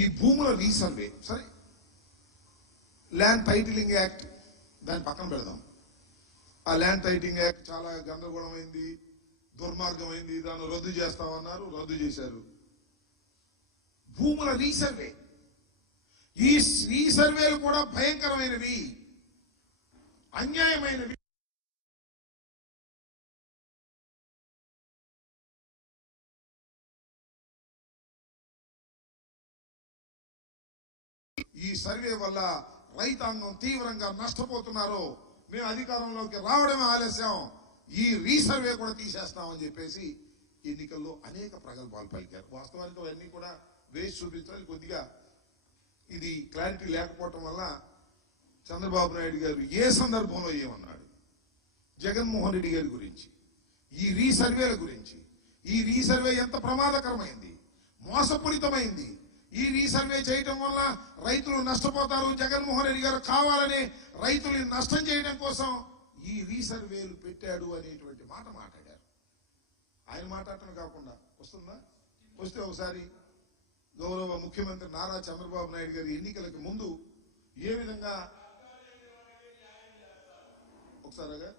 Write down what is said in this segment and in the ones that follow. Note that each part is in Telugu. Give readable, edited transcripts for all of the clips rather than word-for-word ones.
ఈ భూముల రీసర్వే సరే, ల్యాండ్ టైటిలింగ్ యాక్ట్ దాని పక్కన పెడదాం. ఆ ల్యాండ్ టైటిలింగ్ యాక్ట్ చాలా గందరగోళమైంది, దుర్మార్గమైంది, దాన్ని రద్దు చేస్తామన్నారు, రద్దు చేశారు. భూముల రీసర్వే, ఈ రీసర్వేలు కూడా భయంకరమైనవి, అన్యాయమైనవి. ఈ సర్వే వల్ల రైతాంగం తీవ్రంగా నష్టపోతున్నారు. మేము అధికారంలోకి రావడమే ఆలస్యం, ఈ రీసర్వే కూడా తీసేస్తామని చెప్పేసి ఎన్నికల్లో అనేక ప్రగల్భాలు పలికారు. వాస్తవానికి అవన్నీ కూడా వేసి చూపించాలి. కొద్దిగా ఇది క్లారిటీ లేకపోవటం వల్ల చంద్రబాబు నాయుడు గారు ఏ సందర్భంలో ఏమన్నాడు, జగన్మోహన్ రెడ్డి గారి గురించి, ఈ రీసర్వేల గురించి, ఈ రీసర్వే ఎంత ప్రమాదకరమైంది, మోసపూరితమైంది, ఈ రీసర్వే చేయడం వల్ల రైతులు నష్టపోతారు, జగన్మోహన్ రెడ్డి గారు కావాలని రైతుల్ని నష్టం చేయడం కోసం ఈ రీసర్వేలు పెట్టాడు అనేటువంటి మాట మాట్లాడారు. ఆయన మాట్లాడటం కాకుండా వస్తుందా, వస్తే ఒకసారి గౌరవ ముఖ్యమంత్రి నారా చంద్రబాబు నాయుడు గారు ఎన్నికలకు ముందు ఏ విధంగా ఒకసారిగా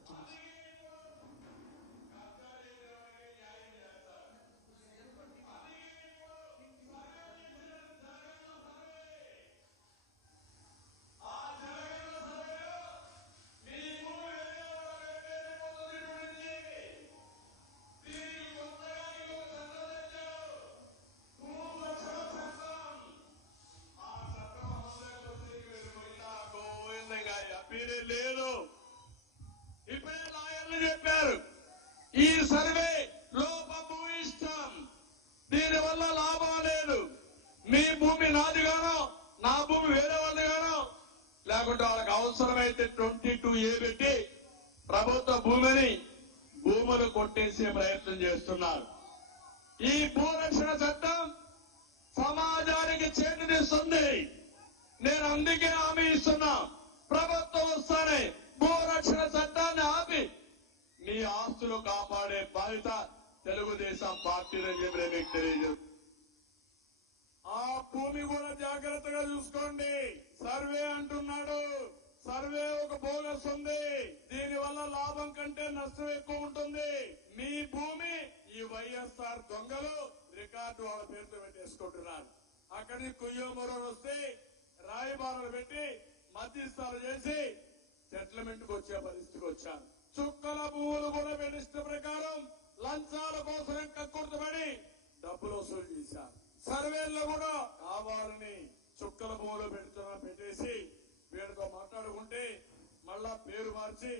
లేదు. ఇప్పుడే లాయర్లు చెప్పారు, ఈ సర్వే లోపభూయిష్టం, దీని వల్ల లాభం లేదు. మీ భూమి నాదిగానో, నా భూమి వేరే వాళ్ళగానో, లేకుంటే వాళ్ళకి అవసరమైతే 22A పెట్టి ప్రభుత్వ భూములు కొట్టేసే ప్రయత్నం చేస్తున్నారు. ఈ భూరక్షణ చట్టం సమాజానికి చేటునిస్తుంది. నేను అందుకే హామీ ఇస్తున్నా, ప్రభుత్వం వస్తానే భూరక్షణ చట్టాన్ని ఆపి మీ ఆస్తులు కాపాడే బాధ్యత తెలుగుదేశం పార్టీలని చెప్పి మీకు తెలియజేస్తుంది. ఆ భూమి కూడా జాగ్రత్తగా చూసుకోండి. సర్వే అంటున్నాడు, సర్వే ఒక బోగస్ ఉంది, దీని వల్ల లాభం కంటే నష్టం ఎక్కువ ఉంటుంది. మీ భూమి ఈ వైఎస్ఆర్ దొంగలు రికార్డు వాళ్ళ పేరుతో పెట్టేసుకుంటున్నారు. అక్కడికి కుయ్యోమూరు వస్తే రాయబారాలు పెట్టి మధ్యస్థాలు చేసి సెటిల్మెంట్ కు వచ్చే పరిస్థితికి వచ్చారు. చుక్కల భూములు కూడా పెట్టిష్ట ప్రకారం లంచాల కోసం కక్కుర్తపడి డబ్బులు వసూలు చేశారు. సర్వేల్లో కూడా కావాలని చుక్కల భూములు పెట్టేసి వీళ్ళతో మాట్లాడుకుంటే మళ్ళా పేరు మార్చి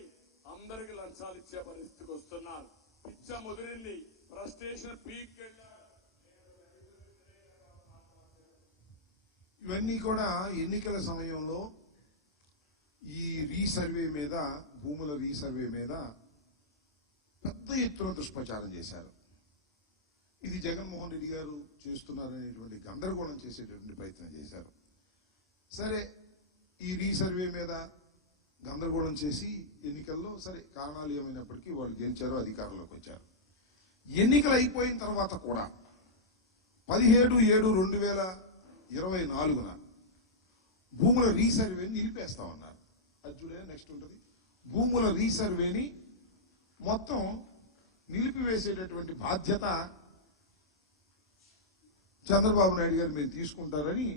అందరికి లంచాలు ఇచ్చే పరిస్థితికి వస్తున్నారు. పిచ్చ ముదిరింది, ఫ్రస్ట్రేషన్ పీక్ వెళ్ళారు. ఇవన్నీ కూడా ఎన్నికల సమయంలో ఈ రీసర్వే మీద, భూముల రీసర్వే మీద పెద్ద ఎత్తున దుష్ప్రచారం చేశారు. ఇది జగన్మోహన్ రెడ్డి గారు చేస్తున్నారనేటువంటి గందరగోళం చేసేటువంటి ప్రయత్నం చేశారు. సరే, ఈ రీసర్వే మీద గందరగోళం చేసి ఎన్నికల్లో సరే కారణాలు ఏమైనప్పటికీ వాళ్ళు గెలిచారు, అధికారంలోకి వచ్చారు. ఎన్నికలు అయిపోయిన తర్వాత కూడా 17/7/2024 భూముల రీసర్వేని నిలిపేస్తామన్నారు. అది చూడే నెక్స్ట్ ఉంటుంది. భూముల రీసర్వేని మొత్తం నిలిపివేసేటటువంటి బాధ్యత చంద్రబాబు నాయుడు గారు మీరు తీసుకుంటారని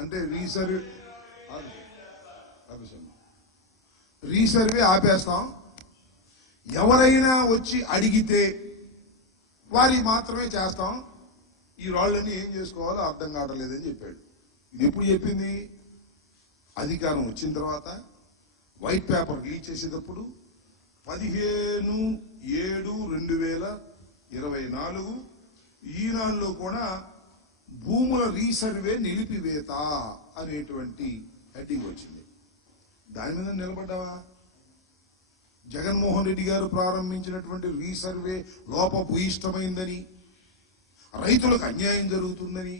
అంటే రీసర్వే ఆపేస్తాం. ఎవరైనా వచ్చి అడిగితే వారి మాత్రమే చేస్తాం, ఈ రాళ్ళని ఏం చేసుకోవాలో అర్థం కావట్లేదని చెప్పాడు. ఇది ఎప్పుడు చెప్పింది? అధికారం వచ్చిన తర్వాత వైట్ పేపర్ రిలీజ్ చేసేటప్పుడు 15/7/2024 ఈనాడులో కూడా భూముల రీసర్వే నిలిపివేత అనేటువంటి హెడ్డింగ్ వచ్చింది. దాని మీద నిలబడ్డావా? జగన్మోహన్ రెడ్డి గారు ప్రారంభించినటువంటి రీసర్వే లోపభూయిష్టమైందని, రైతులకు అన్యాయం జరుగుతుందని,